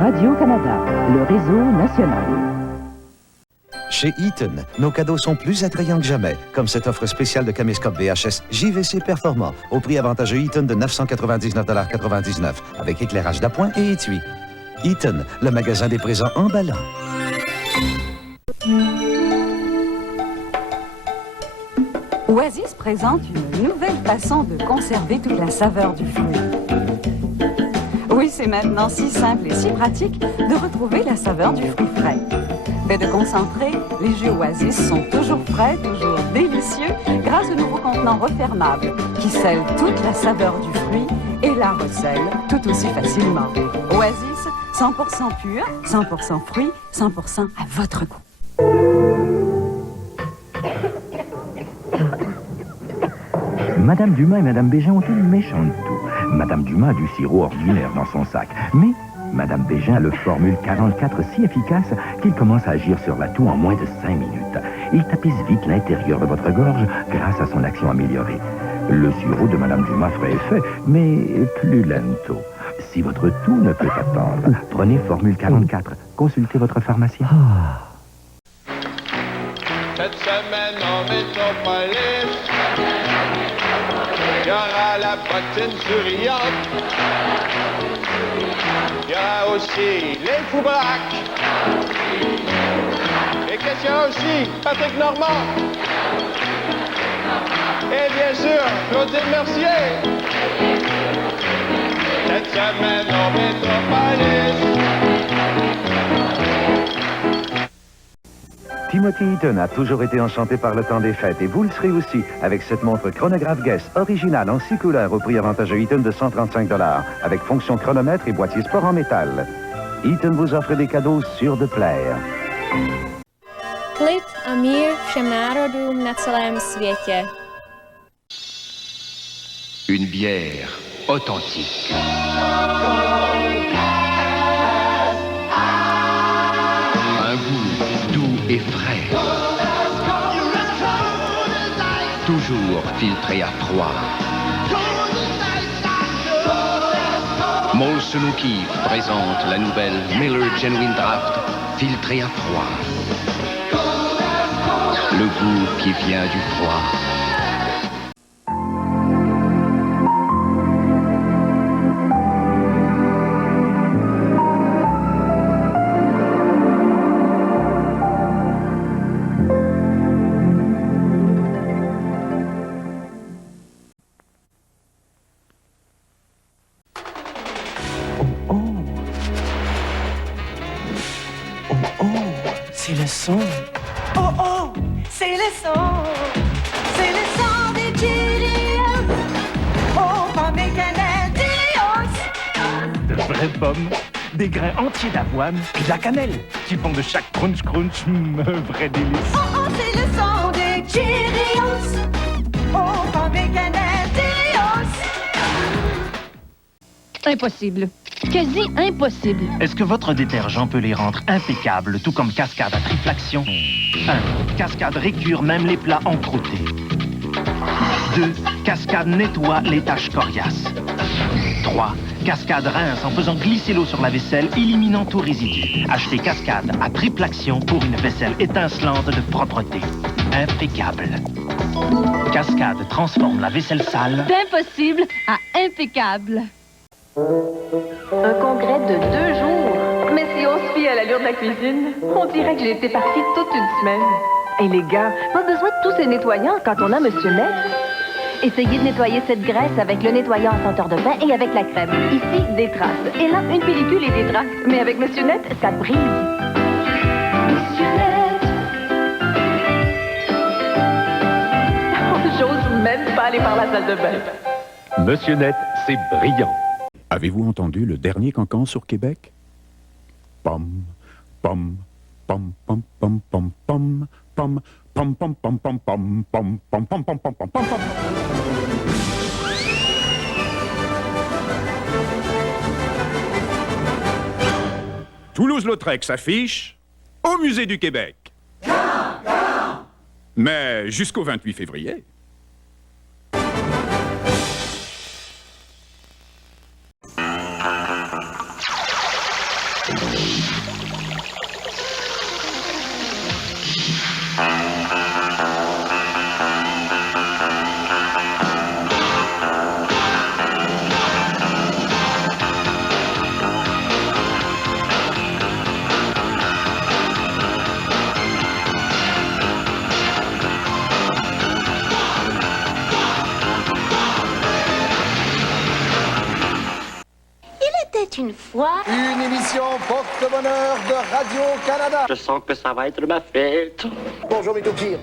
Radio-Canada, le réseau national. Chez Eaton, nos cadeaux sont plus attrayants que jamais, comme cette offre spéciale de caméscope VHS JVC Performant au prix avantageux Eaton de 999,99 $ avec éclairage d'appoint et étui. Eaton, le magasin des présents emballants. Oasis présente une nouvelle façon de conserver toute la saveur du fruit. Oui, c'est maintenant si simple et si pratique de retrouver la saveur du fruit frais. Fait de concentré, les jus Oasis sont toujours frais, toujours délicieux, grâce aux nouveaux contenants refermables qui scellent toute la saveur du fruit et la recèlent tout aussi facilement. Oasis, 100% pur, 100% fruits, 100% à votre goût. Madame Dumas et Madame Bégin ont une méchante toux. Madame Dumas a du sirop ordinaire dans son sac, mais Madame Bégin a le formule 44 si efficace qu'il commence à agir sur la toux en moins de 5 minutes. Il tapisse vite l'intérieur de votre gorge grâce à son action améliorée. Le sirop de Madame Dumas ferait effet, mais plus lento. Si votre toux ne peut attendre, prenez formule 44. Consultez votre pharmacien. Cette semaine en métropolis, il y aura la bottine souriante. Il y a aussi les foubraques. Et qu'est-ce qu'il y a aussi? Patrick Normand. Et bien sûr, Claudine Mercier. Cette semaine en métropolis. Timothy Eaton a toujours été enchanté par le temps des fêtes et vous le serez aussi avec cette montre chronographe Guess originale en 6 couleurs au prix avantageux Eaton de 135 $ avec fonction chronomètre et boîtier sport en métal. Eaton vous offre des cadeaux sûrs de plaire. Klid a mír všem národům na celém světě. Une bière authentique. Un goût doux et frais. Toujours filtré à froid. Molson O'Keeffe présente la nouvelle Miller Genuine Draft filtrée à froid. Le goût qui vient du froid. C'est le son. Oh oh, c'est le son. C'est le son des Cheerios. Oh, pommes et canettes Cheerios. De vraies pommes, des grains entiers d'avoine et de la cannelle qui font de chaque crunch un vrai délice. Oh oh, c'est le son des Cheerios. Oh, pommes et canettes Cheerios. Impossible. Quasi impossible. Est-ce que votre détergent peut les rendre impeccables, tout comme Cascade à triple action? 1. Cascade récure même les plats encroûtés. 2. Cascade nettoie les taches coriaces. 3. Cascade rince en faisant glisser l'eau sur la vaisselle, éliminant tout résidu. Achetez Cascade à triple action pour une vaisselle étincelante de propreté. Impeccable. Cascade transforme la vaisselle sale D'impossible à impeccable. Un congrès de 2 jours. Mais si on se fie à l'allure de la cuisine, on dirait que j'ai été partie toute une semaine. Et les gars, pas besoin de tous ces nettoyants quand on a Monsieur Net. Essayez de nettoyer cette graisse avec le nettoyant à senteur de bain et avec la crème. Ici, des traces. Et là, une pellicule et des traces. Mais avec Monsieur Net, ça brise. Monsieur Net. J'ose même pas aller par la salle de bain. Monsieur Net, c'est brillant. Avez-vous entendu le dernier cancan sur Québec? Pom, pom, pom, pom, pom, pom, pom, pom, pom, pom, pom, pom, pom, pom, pom, pom, pom, pom, pom, pom. Toulouse-Lautrec s'affiche au Musée du Québec. Mais jusqu'au 28 février. Une fois. Une émission porte-bonheur de Radio-Canada. Je sens que ça va être ma fête. Bonjour, Métopire.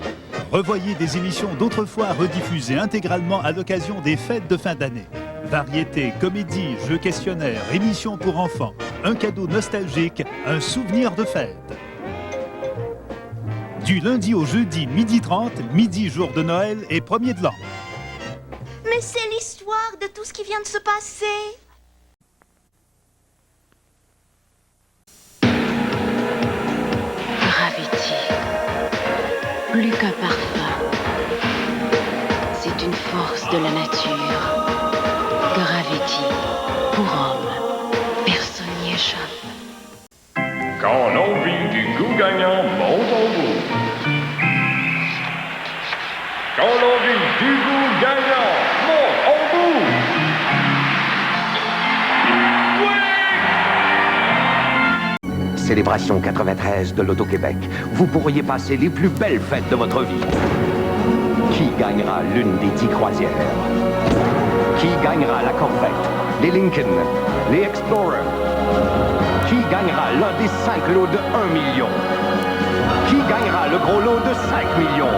Revoyez des émissions d'autrefois rediffusées intégralement à l'occasion des fêtes de fin d'année. Variété, comédie, jeux questionnaires, émissions pour enfants, un cadeau nostalgique, un souvenir de fête. Du lundi au jeudi, 12h30, midi jour de Noël et 1er de l'an. Mais c'est l'histoire de tout ce qui vient de se passer. Plus qu'un parfum, c'est une force de la nature. Gravity, pour homme, personne n'y échappe. Quand l'envie du goût gagnant monte en vous. Quand l'envie du goût gagnant monte en vous. Célébration 93 de l'Auto-Québec. Vous pourriez passer les plus belles fêtes de votre vie. Qui gagnera l'une des 10 croisières? Qui gagnera la Corvette, les Lincoln, les Explorer? Qui gagnera l'un des 5 lots de 1 million? Qui gagnera le gros lot de 5 millions?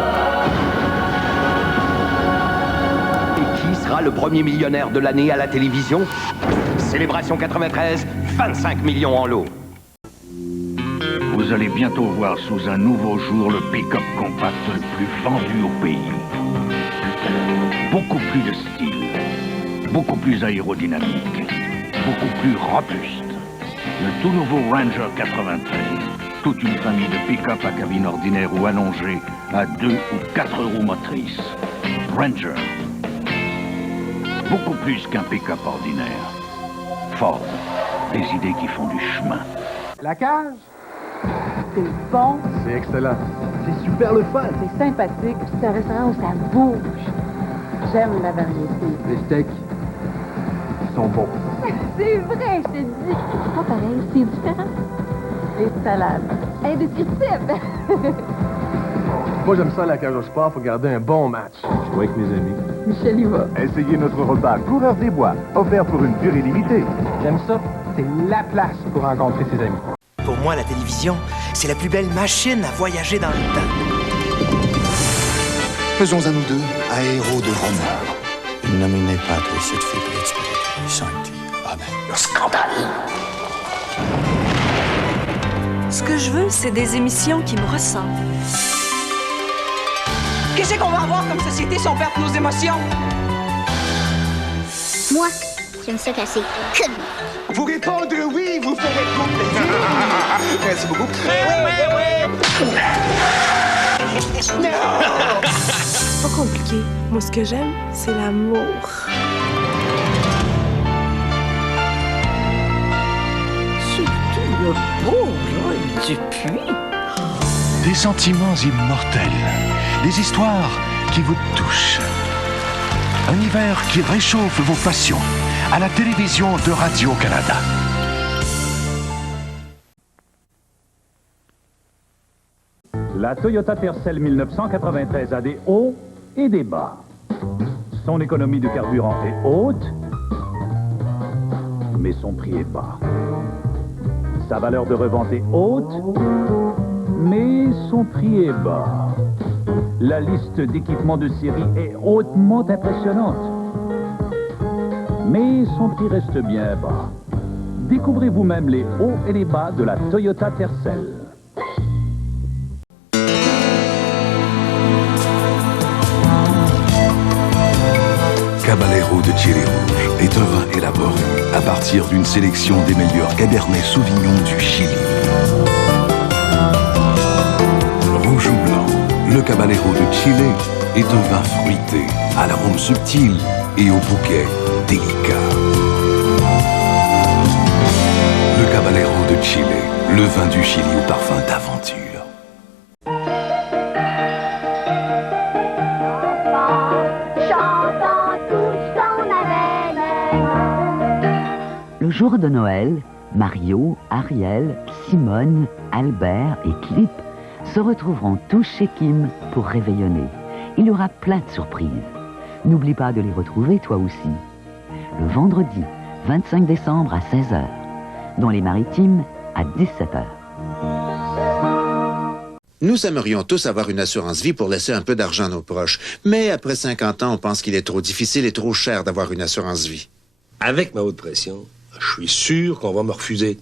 Et qui sera le premier millionnaire de l'année à la télévision? Célébration 93, 25 millions en lot. Vous allez bientôt voir sous un nouveau jour le pick-up compact le plus vendu au pays. Beaucoup plus de style, beaucoup plus aérodynamique, beaucoup plus robuste. Le tout nouveau Ranger 93. Toute une famille de pick-up à cabine ordinaire ou allongée à 2 ou 4 roues motrices. Ranger. Beaucoup plus qu'un pick-up ordinaire. Ford. Des idées qui font du chemin. La cage? C'est bon. C'est excellent. C'est super le fun. C'est sympathique. C'est un restaurant où ça bouge. J'aime la variété. Les steaks, ils sont bons. C'est vrai, je te dis. C'est pas pareil, c'est différent. Les salades. Indescriptible. Moi, j'aime ça, la cage au sport, pour garder un bon match. Je vois avec mes amis. Michel y va. Essayez notre repas Coureur des Bois, offert pour une durée limitée. J'aime ça. C'est la place pour rencontrer ses amis. Pour moi, la télévision, c'est la plus belle machine à voyager dans le temps. Faisons à nous deux un héros de roman. Il nominait Padre cette faible spiritu sancti. Amen. Le scandale. Ce que je veux, c'est des émissions qui me ressemblent. Qu'est-ce qu'on va avoir comme société si on perd nos émotions? Moi, j'aime ça casser. Vous répondre oui, vous ferez trop plaisir. Merci beaucoup. Pas compliqué. Moi, ce que j'aime, c'est l'amour. Surtout le beau Roy Dupuis. Des sentiments immortels, des histoires qui vous touchent. Un hiver qui réchauffe vos passions à la télévision de Radio-Canada. La Toyota Tercel 1993 a des hauts et des bas. Son économie de carburant est haute, mais son prix est bas. Sa valeur de revente est haute, mais son prix est bas. La liste d'équipements de série est hautement impressionnante, mais son prix reste bien bas. Découvrez vous-même les hauts et les bas de la Toyota Tercel. Caballero de Chili Rouge est un vin élaboré à partir d'une sélection des meilleurs Cabernet Sauvignon du Chili. Rouge ou blanc, le Caballero de Chile est un vin fruité, à l'arôme subtil et au bouquet délicat. Le Caballero de Chile, le vin du Chili au parfum d'aventure. Le jour de Noël, Mario, Ariel, Simone, Albert et Clip se retrouveront tous chez Kim pour réveillonner. Il y aura plein de surprises. N'oublie pas de les retrouver toi aussi. Le vendredi 25 décembre à 16h, dans les Maritimes à 17h. Nous aimerions tous avoir une assurance vie pour laisser un peu d'argent à nos proches. Mais après 50 ans, on pense qu'il est trop difficile et trop cher d'avoir une assurance vie. Avec ma haute pression, je suis sûr qu'on va me refuser.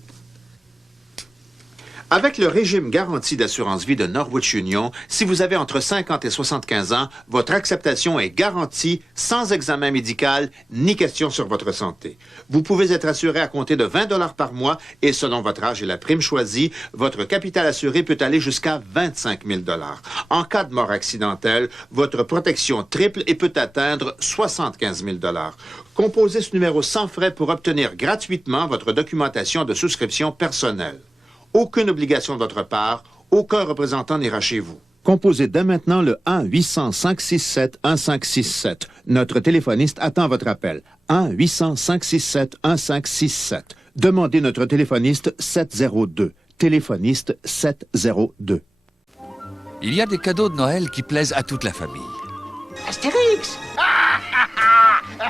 Avec le régime garanti d'assurance vie de Norwich Union, si vous avez entre 50 et 75 ans, votre acceptation est garantie sans examen médical ni question sur votre santé. Vous pouvez être assuré à compter de 20 $ par mois et selon votre âge et la prime choisie, votre capital assuré peut aller jusqu'à 25 000 $. En cas de mort accidentelle, votre protection triple et peut atteindre 75 000 $. Composez ce numéro sans frais pour obtenir gratuitement votre documentation de souscription personnelle. Aucune obligation de votre part, aucun représentant n'ira chez vous. Composez dès maintenant le 1-800-567-1567. Notre téléphoniste attend votre appel. 1-800-567-1567. Demandez notre téléphoniste 702. Téléphoniste 702. Il y a des cadeaux de Noël qui plaisent à toute la famille. Astérix!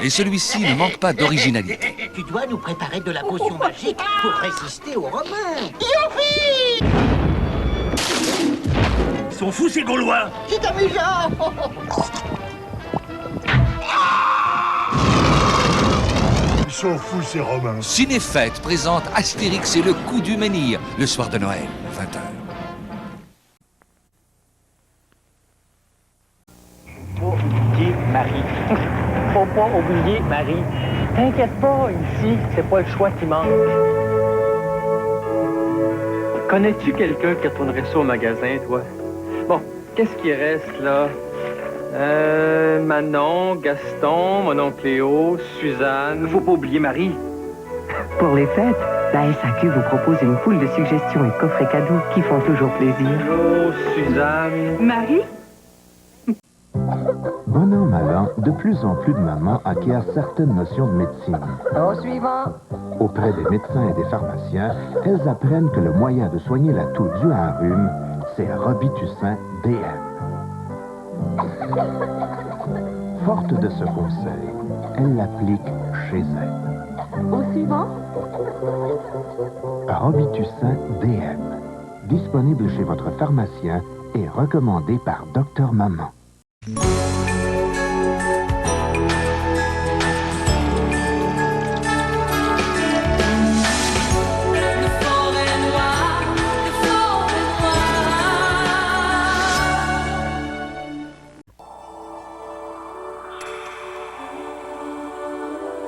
Et celui-ci ne manque pas d'originalité. Tu dois nous préparer de la potion magique pour résister aux Romains. Youpi! Ils sont fous ces Gaulois! C'est amusant! Ils sont fous ces Romains. Cinéfête présente Astérix et le coup du menhir, le soir de Noël, 20h. Oublier Marie. Faut pas oublier Marie. T'inquiète pas, ici, c'est pas le choix qui manque. Connais-tu quelqu'un qui retournerait ça au magasin, toi? Bon, qu'est-ce qui reste, là? Manon, Gaston, mon oncle Léo, Suzanne. Faut pas oublier Marie. Pour les fêtes, la SAQ vous propose une foule de suggestions et coffrets cadeaux qui font toujours plaisir. Oh, Suzanne. Marie? Bon an, mal an, de plus en plus de mamans acquièrent certaines notions de médecine. Au suivant. Auprès des médecins et des pharmaciens, elles apprennent que le moyen de soigner la toux due à un rhume, c'est Robitussin DM. Forte de ce conseil, elles l'appliquent chez elle. Au suivant. Robitussin DM. Disponible chez votre pharmacien et recommandé par Dr Maman.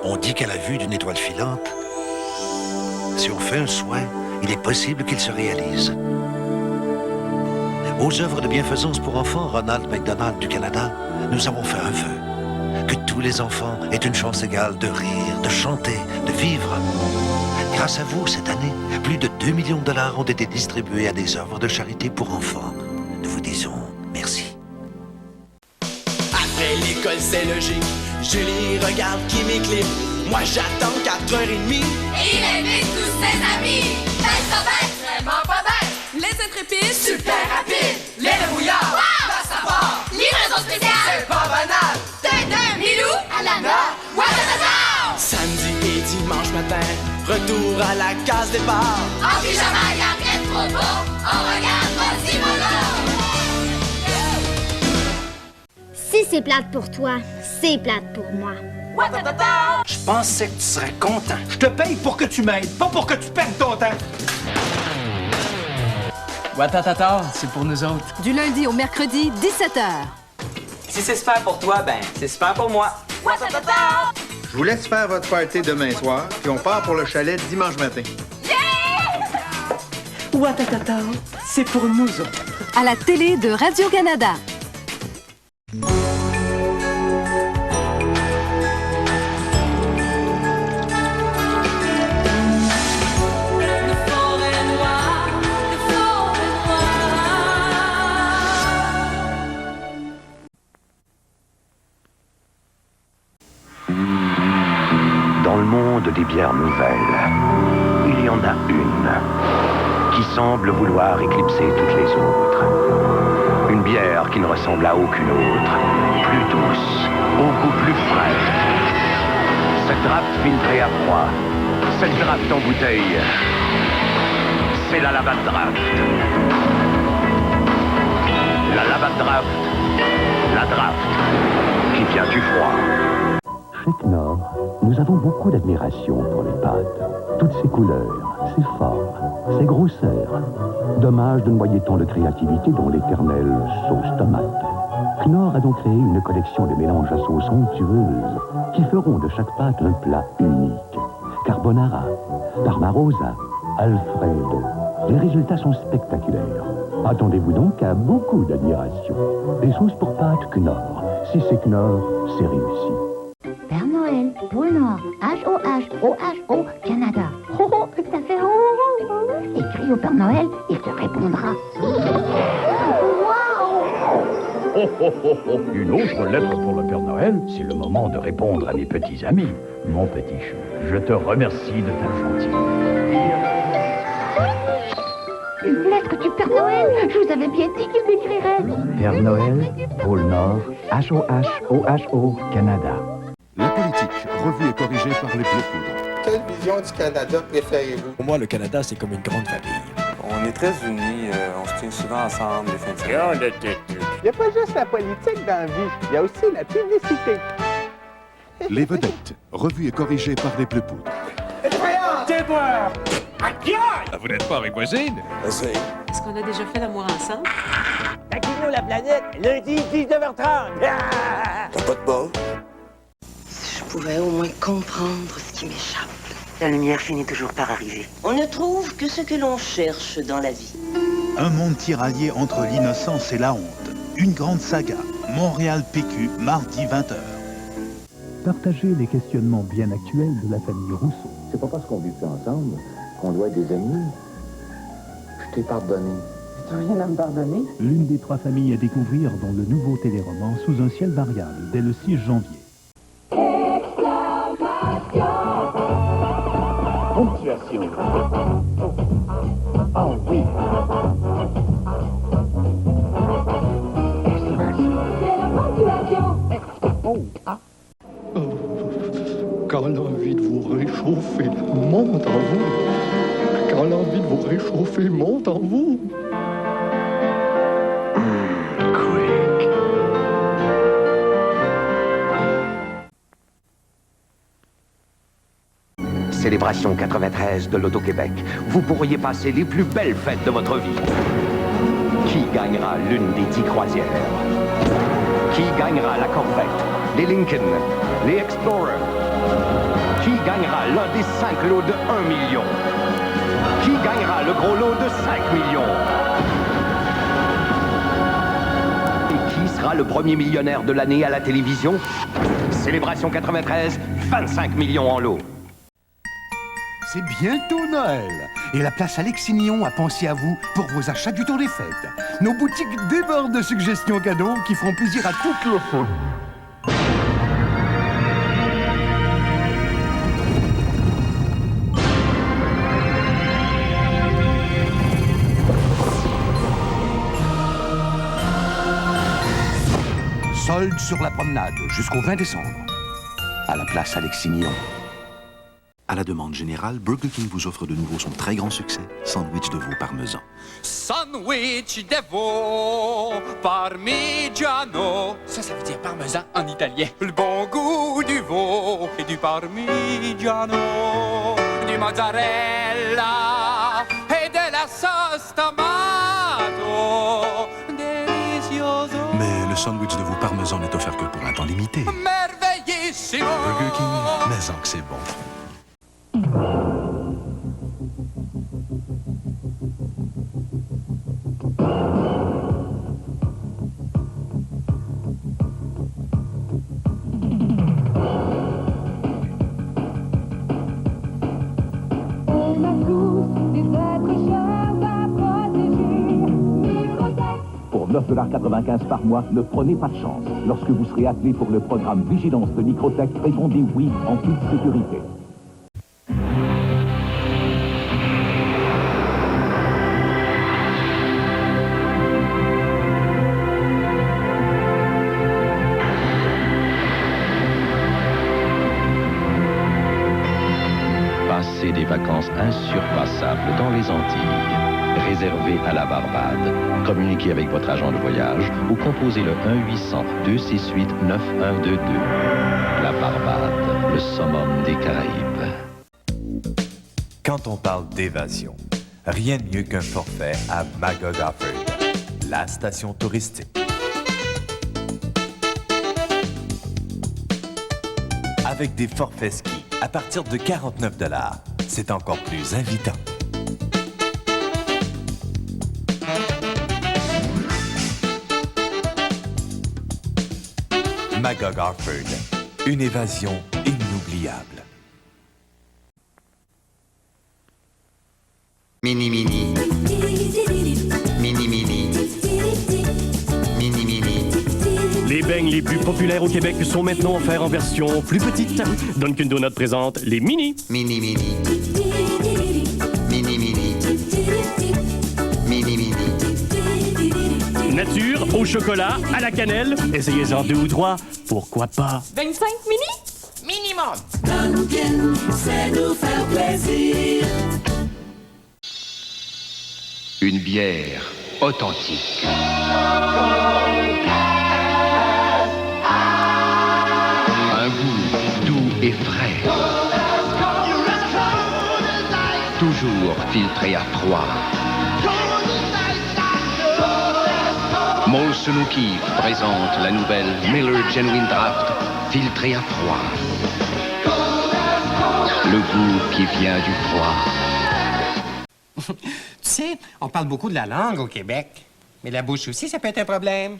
On dit qu'à la vue d'une étoile filante, si on fait un soin, il est possible qu'il se réalise. Aux œuvres de bienfaisance pour enfants Ronald McDonald du Canada, nous avons fait un vœu. Que tous les enfants aient une chance égale de rire, de chanter, de vivre. Grâce à vous, cette année, plus de 2 millions de $ ont été distribués à des œuvres de charité pour enfants. Nous vous disons merci. Après l'école, c'est logique. Julie regarde qui m'éclipse. Moi, j'attends 4h30. Et il invite tous ses amis. Bête pas bête, vraiment pas bête. Les intrépides, super rapide. Les débrouillards, wow, dans sa part. Livraison spéciale, c'est pas banal. Tintin, Milou, Alana, Watatata. Samedi et dimanche matin, retour à la case départ. En pyjama, y'a rien de trop beau. On regarde Quasimodo. Si c'est plate pour toi, c'est plate pour moi. Je pensais que tu serais content. Je te paye pour que tu m'aides, pas pour que tu perdes ton temps. Watatata, c'est pour nous autres. Du lundi au mercredi, 17h. Si c'est super pour toi, ben, c'est super pour moi. Watatata. Je vous laisse faire votre party demain soir, puis on part pour le chalet dimanche matin. Watatata, c'est pour nous autres. À la télé de Radio-Canada. des bières nouvelles, il y en a une qui semble vouloir éclipser toutes les autres. Une bière qui ne ressemble à aucune autre, plus douce, au goût plus frais. Cette draft filtrée à froid, cette draft en bouteille, c'est la Labatt Draft. La Labatt Draft, la draft qui vient du froid. Chez Knorr, nous avons beaucoup d'admiration pour les pâtes. Toutes ces couleurs, ces formes, ces grosseurs. Dommage de noyer tant de créativité dans l'éternelle sauce tomate. Knorr a donc créé une collection de mélanges à sauce onctueuses qui feront de chaque pâte un plat unique. Carbonara, Parmarosa, Alfredo. Les résultats sont spectaculaires. Attendez-vous donc à beaucoup d'admiration. Des sauces pour pâtes Knorr. Si c'est Knorr, c'est réussi. Père Noël, Pôle Nord, H-O-H-O-H-O, Canada. Oh, oh, ça fait oh, oh, oh. Écris au Père Noël, il te répondra. Oh, oh, oh, oh. Une autre lettre pour le Père Noël, c'est le moment de répondre à mes petits amis. Mon petit chou, je te remercie de ta gentillesse. Une lettre du Père Noël, je vous avais bien dit qu'il m'écrirait. Père Noël, Pôle Nord, H-O-H-O-H-O, Canada. La politique, revue et corrigée par les Bleus Poudres. Quelle vision du Canada préférez-vous? Pour moi, le Canada, c'est comme une grande famille. On est très unis, on se tient souvent ensemble les fins de semaine. Il n'y a pas juste la politique dans la vie, il y a aussi la publicité. Les vedettes, revue et corrigée par les Bleus Poudres. Vous n'êtes pas avec voisine? Est-ce qu'on a déjà fait l'amour ensemble? Taquino la planète, lundi 19h30. T'as pas de bol? Si je pouvais au moins comprendre ce qui m'échappe. La lumière finit toujours par arriver. On ne trouve que ce que l'on cherche dans la vie. Un monde tiraillé entre l'innocence et la honte. Une grande saga. Montréal PQ, mardi 20h. Partagez les questionnements bien actuels de la famille Rousseau. C'est pas parce qu'on vit plus ensemble qu'on doit être des amis. Je t'ai pardonné. Tu n'as rien à me pardonner? L'une des trois familles à découvrir dans le nouveau téléroman Sous un ciel variable, dès le 6 janvier. Ponctuation. Oh oui. Oh, ah. Quand l'envie de vous réchauffer monte en vous. Quand l'envie de vous réchauffer monte en vous. Célébration 93 de l'Auto-Québec. Vous pourriez passer les plus belles fêtes de votre vie. Qui gagnera l'une des 10 croisières? Qui gagnera la Corvette, les Lincoln, les Explorer? Qui gagnera l'un des 5 lots de 1 million? Qui gagnera le gros lot de 5 millions? Et qui sera le premier millionnaire de l'année à la télévision? Célébration 93, 25 millions en lot. C'est bientôt Noël et la place Alexis-Nyon a pensé à vous pour vos achats du temps des fêtes. Nos boutiques débordent de suggestions cadeaux qui feront plaisir à toutes les femmes. Solde sur la promenade jusqu'au 20 décembre. À la place Alexis-Nyon. À la demande générale, Burger King vous offre de nouveau son très grand succès, sandwich de veau parmesan. Sandwich de veau parmigiano. Ça veut dire parmesan en italien. Le bon goût du veau et du parmigiano, du mozzarella et de la sauce tomato. Delicioso. Mais le sandwich de veau parmesan n'est offert que pour un temps limité. Merveillissimo. Burger King, mais en que c'est bon. Pour 9,95 $ par mois, ne prenez pas de chance. Lorsque vous serez appelé pour le programme Vigilance de Microtech, répondez oui en toute sécurité. présence insurpassable dans les Antilles. Réservé à la Barbade. Communiquez avec votre agent de voyage ou composez le 1-800-268-9122. La Barbade, le summum des Caraïbes. Quand on parle d'évasion, rien de mieux qu'un forfait à Magog Offord, la station touristique. Avec des forfaits ski à partir de 49 $, c'est encore plus invitant. Magog Offord, une évasion inoubliable. Mini Mini. Mini Mini. Mini Mini. Les beignes les plus populaires au Québec sont maintenant offerts en version plus petite. Dunkin' Donuts présente les Mini. Mini Mini. Mini Mini. Mini Mini. Nature, au chocolat, à la cannelle. Essayez-en 2 ou 3. Pourquoi pas? 25 mini? Minimum. Dunkin', c'est nous faire plaisir. Une bière authentique. Un goût doux et frais. Toujours filtré à froid. Molson O'Keeffe présente la nouvelle Miller Genuine Draft filtrée à froid. Le goût qui vient du froid. Tu sais, on parle beaucoup de la langue au Québec. Mais la bouche aussi, ça peut être un problème.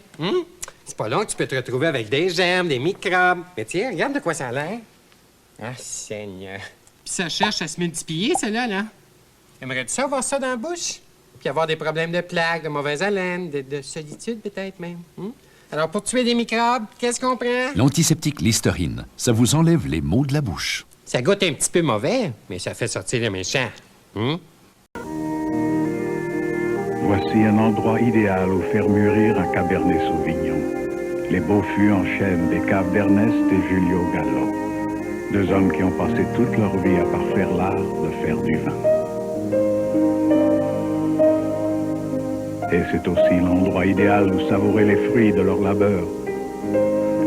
C'est pas long que tu peux te retrouver avec des germes, des microbes. Mais tiens, regarde de quoi ça a l'air. Ah, Seigneur. Puis ça cherche à se multiplier, celle-là, là. Aimerais-tu ça avoir ça dans la bouche? Puis avoir des problèmes de plaques, de mauvaise haleine, de solitude peut-être même. Alors, pour tuer des microbes, qu'est-ce qu'on prend? L'antiseptique Listerine. Ça vous enlève les maux de la bouche. Ça goûte un petit peu mauvais, mais ça fait sortir le méchant. Voici un endroit idéal où faire mûrir un Cabernet Sauvignon. Les beaux fûts en chêne des caves d'Ernest et Julio Gallo. 2 hommes qui ont passé toute leur vie à parfaire l'art de faire du vin. Et c'est aussi l'endroit idéal où savourer les fruits de leur labeur.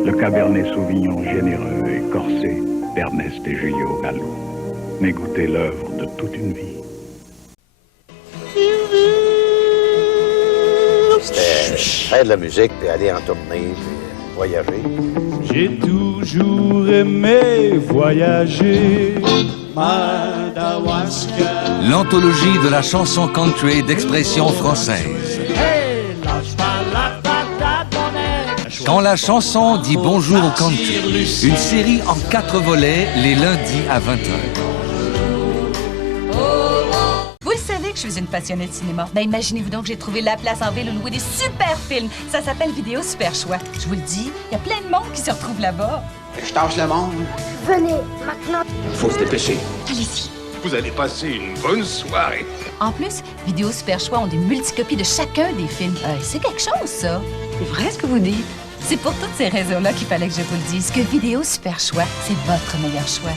Le Cabernet Sauvignon généreux et corsé d'Ernest et Julio Gallo. Mais goûtez l'œuvre de toute une vie. C'était faire de la musique, puis aller en tournée, puis voyager. J'ai toujours aimé voyager. L'anthologie de la chanson country d'expression française. Quand la chanson dit bonjour au country, une série en 4 volets les lundis à 20h. Vous le savez que je suis une passionnée de cinéma. Ben imaginez-vous donc que j'ai trouvé la place en ville où louer des super films. Ça s'appelle Vidéo Super Choix. Je vous le dis, il y a plein de monde qui se retrouve là-bas. Je tâche le monde. Venez, maintenant. Faut se dépêcher. Allez-y. Vous allez passer une bonne soirée. En plus, Vidéo Super Choix ont des multicopies de chacun des films. C'est quelque chose, ça. C'est vrai ce que vous dites. C'est pour toutes ces raisons-là qu'il fallait que je vous le dise, que Vidéo Super Choix, c'est votre meilleur choix.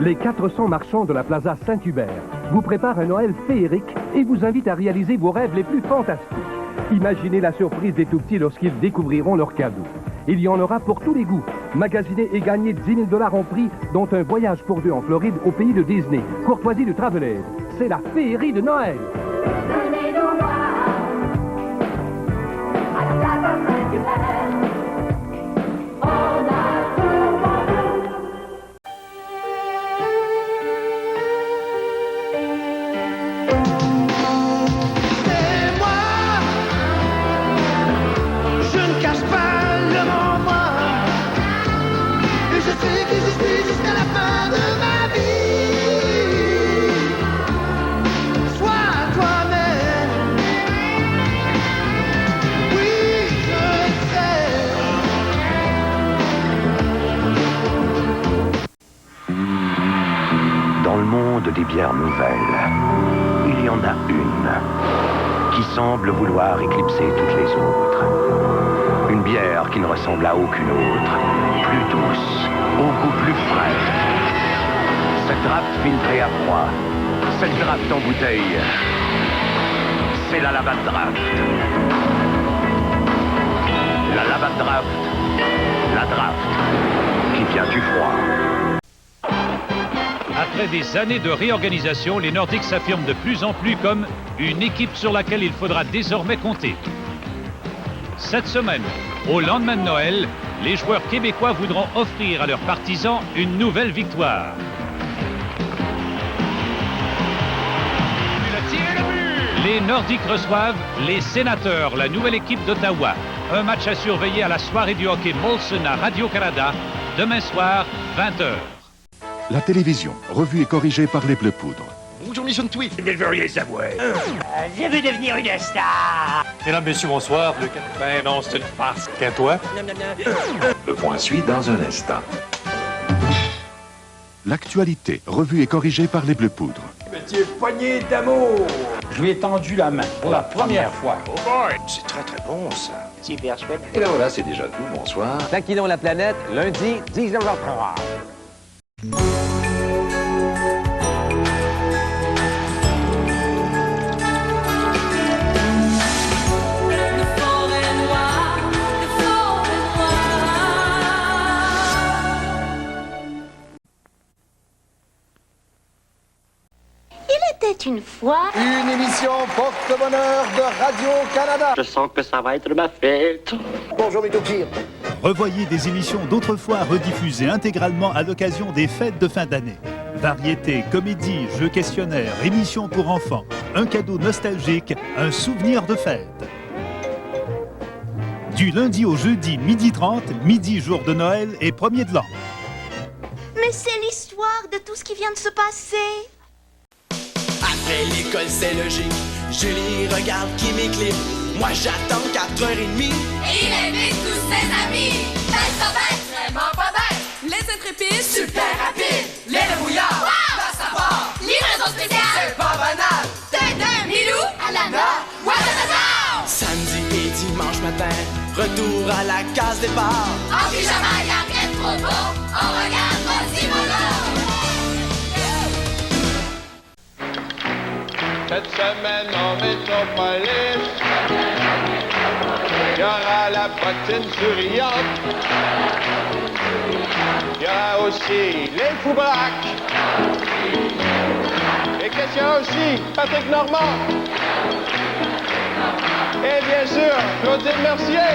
Les 400 marchands de la Plaza Saint-Hubert vous préparent un Noël féerique et vous invitent à réaliser vos rêves les plus fantastiques. Imaginez la surprise des tout-petits lorsqu'ils découvriront leurs cadeaux. Il y en aura pour tous les goûts. Magasinez et gagnez 10 000 $ en prix, dont un voyage pour 2 en Floride au pays de Disney. Courtoisie du Travelers. C'est la féerie de Noël. Sois toi-même. monde des bières nouvelles, il y en a une qui semble vouloir éclipser toutes les autres. Une bière qui ne ressemble à aucune autre, plus douce, au goût plus frais. Cette draft filtrée à froid, cette draft en bouteille, c'est la Labatt Draft. La Labatt Draft, la draft qui vient du froid. Après des années de réorganisation, les Nordiques s'affirment de plus en plus comme une équipe sur laquelle il faudra désormais compter. Cette semaine, au lendemain de Noël, les joueurs québécois voudront offrir à leurs partisans une nouvelle victoire. Les Nordiques reçoivent les Sénateurs, la nouvelle équipe d'Ottawa. Un match à surveiller à la soirée du hockey Molson à Radio-Canada, demain soir, 20h. La télévision, revue et corrigée par les Bleus Poudres. Bonjour, Mission Tweet. Devriez savoir. Je veux devenir une star. Mesdames, messieurs, bonsoir. Ben non, c'est une farce. Qu'à toi? Le point suit dans un instant. L'actualité, revue et corrigée par les Bleus Poudres. Petit poignée d'amour. Je lui ai tendu la main pour la première fois. Oh boy! C'est très très bon ça. Super chouette. Et bien voilà, c'est déjà tout. Bonsoir. Taquinons la planète, lundi, 19h30. Une fois... Une émission porte-bonheur de Radio-Canada. Je sens que ça va être ma fête. Bonjour, Mitokir. Revoyez des émissions d'autrefois rediffusées intégralement à l'occasion des fêtes de fin d'année. Variété, comédie, jeux questionnaires, émissions pour enfants, un cadeau nostalgique, un souvenir de fête. Du lundi au jeudi, 12h30, midi jour de Noël et 1er de l'an. Mais c'est l'histoire de tout ce qui vient de se passer. Après l'école, c'est logique. Julie regarde qui m'éclipse. Moi, j'attends 4h30. Et il invite tous ses amis. Bête pas bête, vraiment pas bête. Les intrépides, super rapide. Les débrouillards, wow, dans sa part. Livraison spéciale, c'est pas banal. Tintin, Milou, Alana, Watatata. Samedi et dimanche matin, retour à la case départ. En pyjama, y'a rien de trop beau. On regarde Quasimodo. Cette semaine en métropolis, il y aura la bottine souriante, il y aura aussi les fous-braques, et qu'est-ce qu'il y a aussi? Patrick Normand, et bien sûr, Claudine Mercier.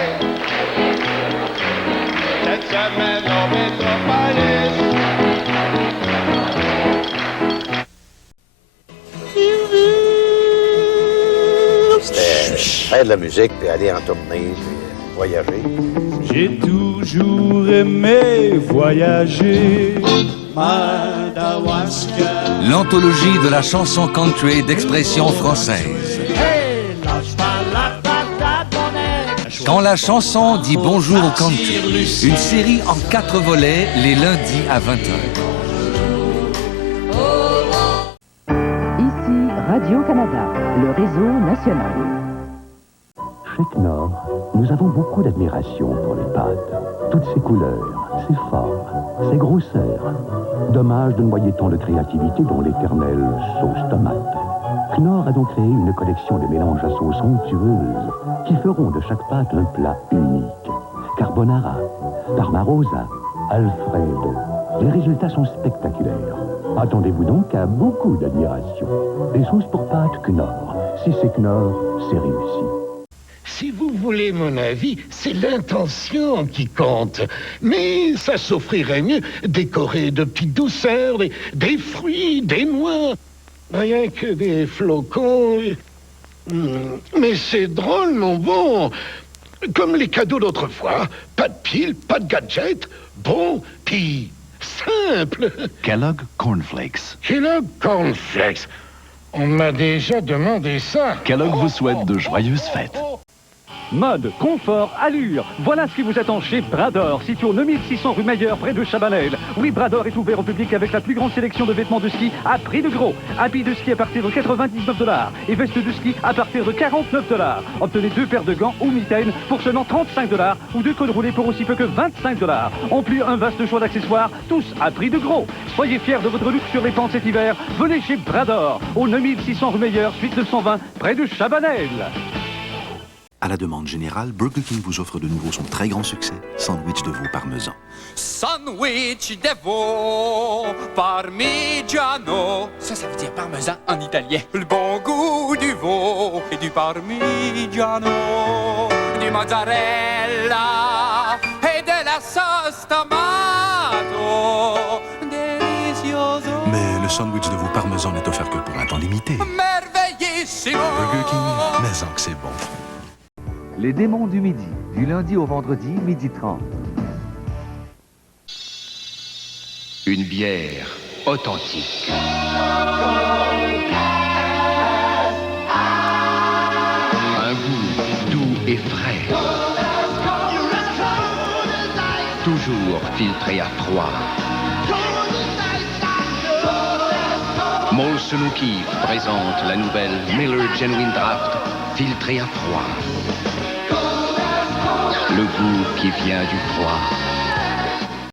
Cette semaine en métropolis. C'était faire de la musique, puis aller en tournée, puis voyager. J'ai toujours aimé voyager. L'anthologie de la chanson country d'expression française. Quand la chanson dit bonjour au country, une série en 4 volets les lundis à 20h. Radio-Canada, le réseau national. Chez Knorr, nous avons beaucoup d'admiration pour les pâtes. Toutes ces couleurs, ces formes, ces grosseurs. Dommage de noyer tant de créativité dans l'éternelle sauce tomate. Knorr a donc créé une collection de mélanges à sauce onctueuses qui feront de chaque pâte un plat unique. Carbonara, Parmarosa, Alfredo. Les résultats sont spectaculaires. Attendez-vous donc à beaucoup d'admiration. Des sauces pour pâtes Knorr. Si c'est Knorr, c'est réussi. Si vous voulez mon avis, c'est l'intention qui compte. Mais ça s'offrirait mieux décoré de petites douceurs, des fruits, des noix. Rien que des flocons. Mais c'est drôlement bon. Comme les cadeaux d'autrefois. Pas de piles, pas de gadgets. Bon, puis simple. Kellogg Cornflakes. Kellogg Cornflakes. On m'a déjà demandé ça. Kellogg vous souhaite de joyeuses fêtes. Mode, confort, allure. Voilà ce qui vous attend chez Brador, situé au 9600 rue Mayer, près de Chabanel. Oui, Brador est ouvert au public avec la plus grande sélection de vêtements de ski à prix de gros. Habits de ski à partir de 99 $ et vestes de ski à partir de 49 $. Obtenez 2 paires de gants ou mitaines pour seulement 35 $ ou 2 cols roulés pour aussi peu que 25 $. En plus, un vaste choix d'accessoires, tous à prix de gros. Soyez fiers de votre look sur les pentes cet hiver. Venez chez Brador, au 9600 rue Mayer, suite 920, près de Chabanel. À la demande générale, Burger King vous offre de nouveau son très grand succès, sandwich de veau parmesan. Sandwich de veau parmigiano. Ça veut dire parmesan en italien. Le bon goût du veau et du parmigiano, du mozzarella et de la sauce tomato. Delicioso. Mais le sandwich de veau parmesan n'est offert que pour un temps limité. Merveillissimo. Burger King, mais en que c'est bon. Les démons du midi, du lundi au vendredi, 12h30. Une bière authentique. Un goût doux et frais. Toujours filtré à froid. Molson O'Keeffe présente la nouvelle Miller Genuine Draft filtrée à froid. Le goût qui vient du froid.